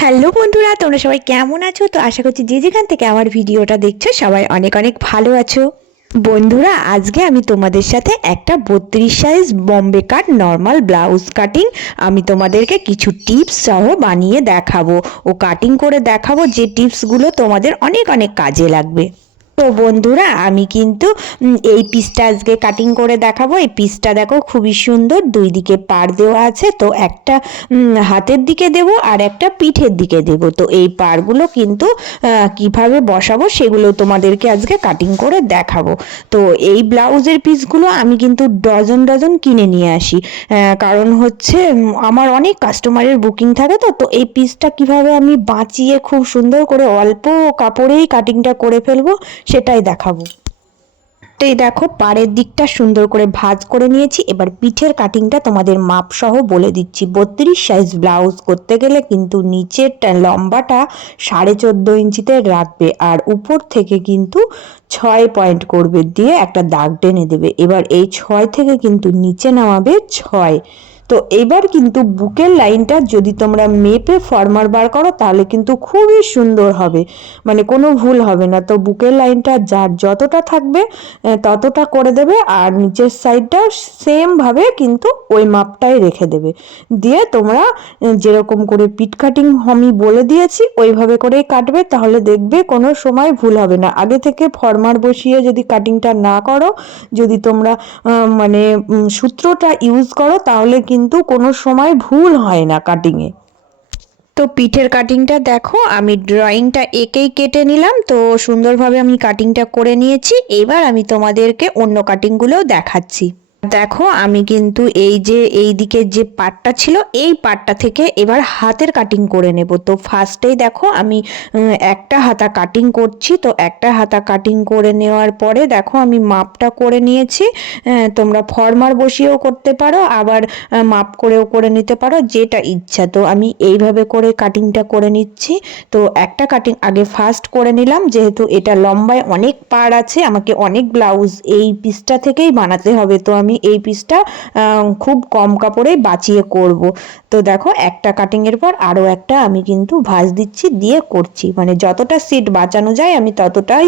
Hello বন্ধুরা, তোমরা সবাই কেমন আছো? তো আশা করছি যে যেখান থেকে আমার ভিডিওটা দেখছো সবাই অনেক অনেক ভালো আছো। বন্ধুরা, আজকে আমি তোমাদের সাথে একটা 32 সাইজ বম্বে কাট নর্মাল ব্লাউজ কাটিং আমি তোমাদেরকে কিছু টিপস সহ বানিয়ে দেখাবো ও কাটিং করে দেখাবো, যে টিপসগুলো তোমাদের অনেক অনেক কাজে লাগবে। তো বন্ধুরা, আমি কিন্তু এই পিসটা আজকে কাটিং করে দেখাবো। এই পিসটা দেখো খুবই সুন্দর, দুই দিকে পাড় দেওয়া আছে। তো একটা হাতের দিকে দেব আর একটা পিঠের দিকে দেব। তো এই পাড়গুলো কিন্তু কিভাবে বসাবো সেগুলো তোমাদেরকে আজকে কাটিং করে দেখাবো। তো এই ব্লাউজের পিসগুলো আমি কিন্তু ডজন ডজন কিনে নিয়ে আসি, কারণ হচ্ছে আমার অনেক কাস্টমারের বুকিং থাকে। তো এই পিসটা কিভাবে আমি বাঁচিয়ে খুব সুন্দর করে অল্প কাপড়েই কাটিংটা করে ফেলবো সেটাই দেখাবো। তো এই দেখো, পাড়ের দিকটা সুন্দর করে ভাঁজ করে নিয়েছি। এবার পিঠের কাটিংটা তোমাদের মাপ সহ বলে দিচ্ছি। 32 সাইজ ব্লাউজ করতে গেলে কিন্তু নিচের লম্বাটা 14.5 ইঞ্চিতে রাখবে, আর উপর থেকে কিন্তু 6 পয়েন্ট করবে, দিয়ে একটা দাগ টেনে দেবে। এবার এই 6 থেকে কিন্তু নিচে নামাবে 6। তো এবার কিন্তু বুকের লাইনটা যদি তোমরা মেপে ফরমার বার করো তাহলে কিন্তু খুবই সুন্দর হবে, মানে কোনো ভুল হবে না। তো বুকের লাইনটা যার যতটা থাকবে ততটা করে দেবে, আর নিচের সাইডটা সেমভাবে কিন্তু ওই মাপটাই রেখে দেবে। দিয়ে তোমরা যেরকম করে পিট কাটিং আমি বলে দিয়েছি ওইভাবে করেই কাটবে, তাহলে দেখবে কোনো সময় ভুল হবে না। আগে থেকে ফরমার বসিয়ে যদি কাটিংটা না করো, যদি তোমরা মানে সূত্রটা ইউজ করো, তাহলে কিন্তু কোনো সময় ভুল হয় না কাটিংয়ে। তো পিঠের কাটিংটা দেখো, আমি ড্রয়িংটা এঁকেই কেটে নিলাম। তো সুন্দরভাবে আমি কাটিংটা করে নিয়েছি। এবার আমি তোমাদেরকে অন্য কাটিংগুলোও দেখাচ্ছি। দেখো, আমি কিন্তু এই যে এই দিকের যে পার্টটা ছিল এই পার্টটা থেকে এবার হাতের কাটিং করে নেব। তো ফার্স্টেই দেখো আমি একটা হাতা কাটিং করছি। তো একটা হাতা কাটিং করে নেওয়ার পরে দেখো আমি মাপটা করে নিয়েছি। তোমরা ফরমার বসিয়েও করতে পারো, আবার মাপ করেও করে নিতে পারো, যেটা ইচ্ছা। তো আমি এইভাবে করে কাটিংটা করে নিচ্ছি। তো একটা কাটিং আগে ফার্স্ট করে নিলাম, যেহেতু এটা লম্বায় অনেক পাড় আছে, আমাকে অনেক ব্লাউজ এই পিসটা থেকেই বানাতে হবে। তো আমি এই পিসটা খুব কম কাপড়ে বাঁচিয়ে করব। তো দেখো, একটা কাটিংয়ের পর আরও একটা আমি কিন্তু ভাঁজ দিচ্ছি, দিয়ে করছি, মানে যতটা সিট বাঁচানো যায় আমি ততটাই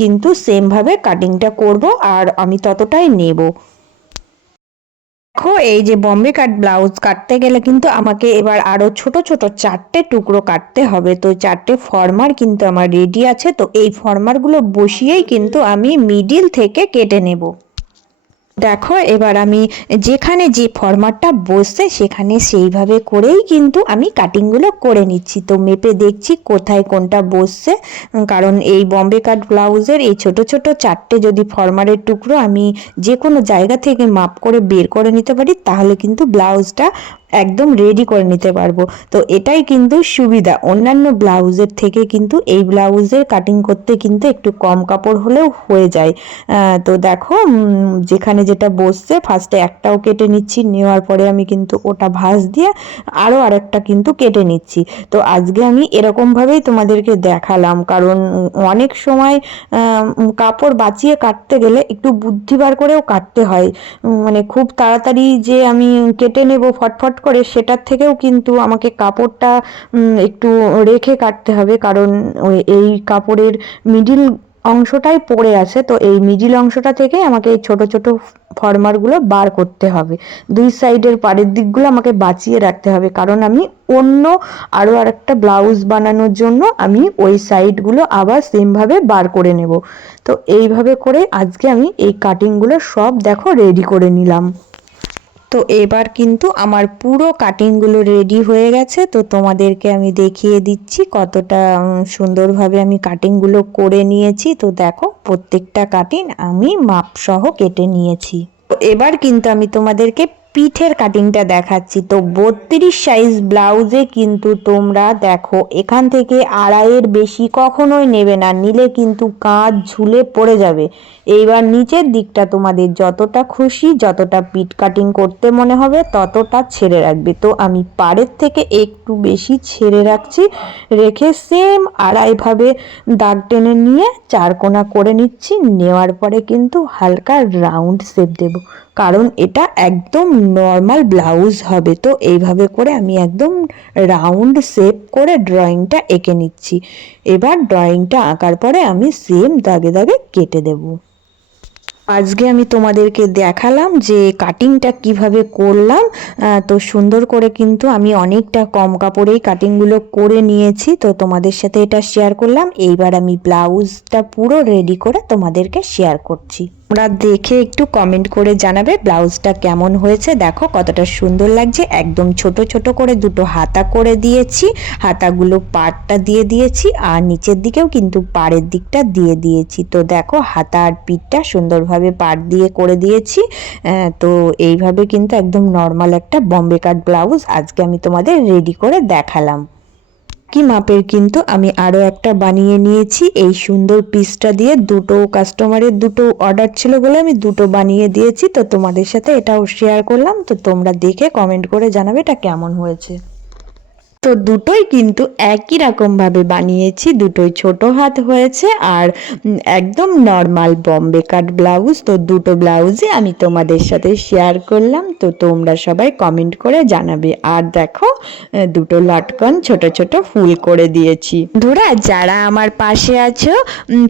কিন্তু সেমভাবে কাটিংটা করব, আর আমি ততটাই নেব। দেখো, এই যে বম্বে কাট ব্লাউজ কাটতে গেলে কিন্তু আমাকে এবার আরো ছোট ছোট 4টে টুকরো কাটতে হবে। তো 4টে ফরমার কিন্তু আমার রেডি আছে। তো এই ফরমারগুলো বসিয়েই কিন্তু আমি মিডিল থেকে কেটে নেব। দেখো, এবার আমি যেখানে যে ফরম্যাটটা বসছে সেখানে সেইভাবে করেই কিন্তু আমি কাটিংগুলো করে নিচ্ছি। তো মেপে দেখছি কোথায় কোনটা বসছে, কারণ এই বম্বে কাট ব্লাউজের এই ছোট ছোট 4টে যদি ফরমারের টুকরো আমি যে কোনো জায়গা থেকে মাপ করে বের করে নিতে পারি, তাহলে কিন্তু ব্লাউজটা একদম রেডি করে নিতে পারবো। তো এটাই কিন্তু সুবিধা, অন্যান্য ব্লাউজের থেকে কিন্তু এই ব্লাউজের কাটিং করতে কিন্তু একটু কম কাপড় হলেও হয়ে যায়। তো দেখো, যেখানে যেটা বসছে ফার্স্টে একটাও কেটে নিচ্ছি, নেওয়ার পরে আমি কিন্তু ওটা ভাঁজ দিয়ে আরও আরেকটা কিন্তু কেটে নিচ্ছি। তো আজকে আমি এরকমভাবেই তোমাদেরকে দেখালাম, কারণ অনেক সময় কাপড় বাঁচিয়ে কাটতে গেলে একটু বুদ্ধি বার করেও কাটতে হয়। মানে খুব তাড়াতাড়ি যে আমি কেটে নেব ফটফট করে, সেটার থেকেও কিন্তু আমাকে কাপড়টা একটু রেখে কাটতে হবে, কারণ এই কাপড়ের মিডিল অংশটাই পড়ে আছে। তো এই মিডিল অংশটা থেকে আমাকে এই ছোট ছোট ফরমারগুলো বার করতে হবে। দুই সাইডের পাড়ের দিকগুলো আমাকে বাঁচিয়ে রাখতে হবে, কারণ আমি অন্য আরও আরেকটা ব্লাউজ বানানোর জন্য আমি ওই সাইডগুলো আবার সেমভাবে বার করে নেব। তো এইভাবে করে আজকে আমি এই কাটিংগুলো সব দেখো রেডি করে নিলাম। তো এবার কিন্তু আমার পুরো কাটিংগুলো রেডি হয়ে গেছে। তো তোমাদেরকে আমি দেখিয়ে দিচ্ছি কতটা সুন্দরভাবে আমি কাটিংগুলো করে নিয়েছি। তো দেখো, প্রত্যেকটা কাটিং আমি মাপসহ কেটে নিয়েছি। তো এবার কিন্তু আমি তোমাদেরকে পিঠের কাটিংটা দেখাচ্ছি। তো 32 সাইজ ব্লাউজে কিন্তু তোমরা দেখো এখান থেকে আড়াইয়ের বেশি কখনোই নেবে না, নিলে কিন্তু কাঁধ ঝুলে পড়ে যাবে। এইবার নিচের দিকটা তোমাদের যতটা খুশি, যতটা পিট কাটিং করতে মনে হবে ততটা ছেড়ে রাখবে। তো আমি পাড়ের থেকে একটু বেশি ছেড়ে রাখছি, রেখে সেম আড়াইভাবে দাগ টেনে নিয়ে চারকোনা করে নিচ্ছি। নেওয়ার পরে কিন্তু হালকা রাউন্ড শেপ দেব, কারণ এটা একদম নর্মাল ব্লাউজ হবে। তো এইভাবে করে আমি একদম রাউন্ড শেপ করে ড্রয়িংটা এঁকে নিচ্ছি। এবার ড্রয়িংটা আঁকার পরে আমি সেম দাগে দাগে কেটে দেবো। আজকে আমি তোমাদেরকে দেখালাম যে কাটিংটা কিভাবে করলাম। তো সুন্দর করে কিন্তু আমি অনেকটা কম কাপড়েই কাটিংগুলো করে নিয়েছি, তো তোমাদের সাথে এটা শেয়ার করলাম। এইবার আমি ব্লাউজটা পুরো রেডি করে তোমাদেরকে শেয়ার করছি। তোমরা দেখে একটু কমেন্ট করে জানাবে ব্লাউজটা কেমন হয়েছে। দেখো কতটা সুন্দর লাগছে, একদম ছোট ছোট করে দুটো হাতা করে দিয়েছি, হাতাগুলো পাড়টা দিয়ে দিয়েছি আর নিচের দিকেও কিন্তু পাড়ের দিকটা দিয়ে দিয়েছি। তো দেখো হাতা আর পিঠটা সুন্দরভাবে পাড় দিয়ে করে দিয়েছি। তো এইভাবে কিন্তু একদম নর্মাল একটা বম্বে কাট ব্লাউজ আজকে আমি তোমাদের রেডি করে দেখালাম। কি মাপের কিন্তু আমি আরও একটা বানিয়ে নিয়েছি এই সুন্দর পিসটা দিয়ে। দুটো কাস্টমারের দুটো অর্ডার ছিল বলে আমি দুটো বানিয়ে দিয়েছি, তো তোমাদের সাথে এটাও শেয়ার করলাম। তো তোমরা দেখে কমেন্ট করে জানাবে এটা কেমন হয়েছে। তো দুটোই কিন্তু একই রকমভাবে বানিয়েছি, দুটোই ছোট হাত হয়েছে আর একদম নর্মাল বম্বে কাট ব্লাউজ। তো দুটো ব্লাউজই আমি তোমাদের সাথে শেয়ার করলাম, তো তোমরা সবাই কমেন্ট করে জানাবে। আর দেখো দুটো লটকন ছোট ছোট ফুল করে দিয়েছি। ধরা যারা আমার পাশে আছো,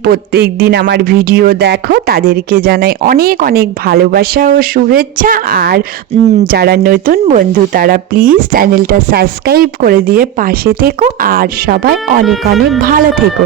প্রত্যেক দিন আমার ভিডিও দেখো, তাদেরকে জানাই অনেক অনেক ভালোবাসা ও শুভেচ্ছা। আর যারা নতুন বন্ধু তারা প্লিজ চ্যানেলটা সাবস্ক্রাইব করে দিয়ে পাশে থেকো। আর সবাই অনেক অনেক ভালো থেকো।